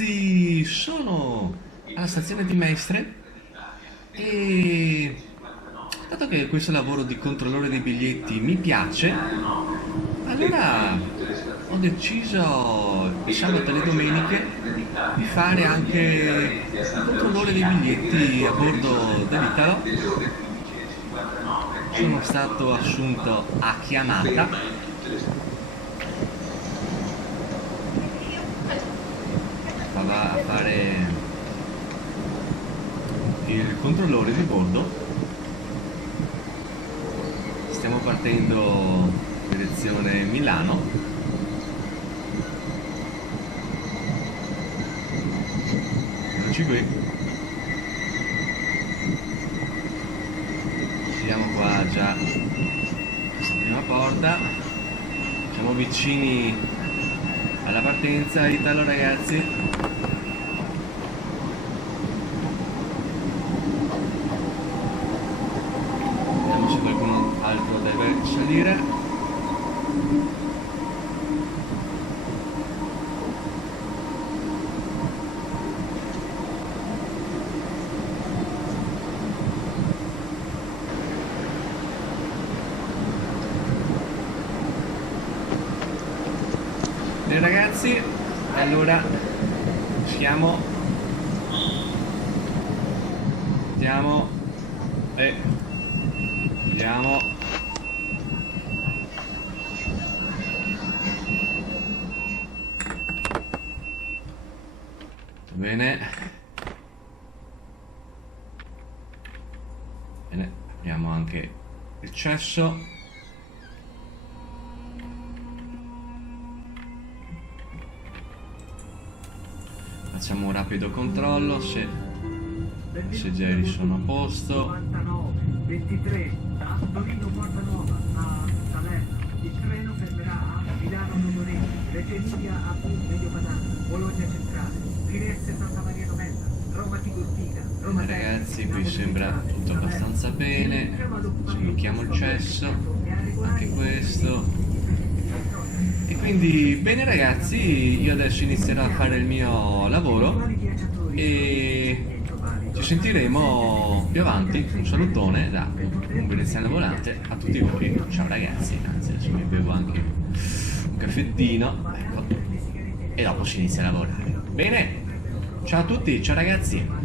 ragazzi, sono alla stazione di Mestre e dato che questo lavoro di controllore dei biglietti mi piace, allora ho deciso il sabato e le domeniche di fare anche il controllore dei biglietti a bordo dell'Italo. Sono stato assunto a chiamata a fare il controllore di bordo. Stiamo partendo direzione Milano. Eccoci qui. Siamo qua già questa prima porta. Siamo vicini alla partenza. Italo, ragazzi. Vediamo se qualcuno altro deve salire. Bene ragazzi, allora siamo, andiamo e chiudiamo. Bene, bene, apriamo anche il cesso. Facciamo un rapido controllo se i seggieri sono a posto. 23 a Torino Porta Nuova, a Salerno. Il treno fermerà a Milano Nudoretti, Reggio Emilia a Medio Padano, Bologna Centrale, Firenze Santa Maria Novella, Roma Tiburtina, Roma Termini. Ragazzi, qui sembra tutto abbastanza bene. Sblocchiamo il cesso, anche questo. E quindi, bene ragazzi, io adesso inizierò a fare il mio lavoro e ci sentiremo più avanti. Un salutone da un veneziano volante a tutti voi. Ciao ragazzi, anzi adesso mi bevo anche un caffettino, ecco, e dopo si inizia a lavorare. Bene, ciao a tutti, ciao ragazzi.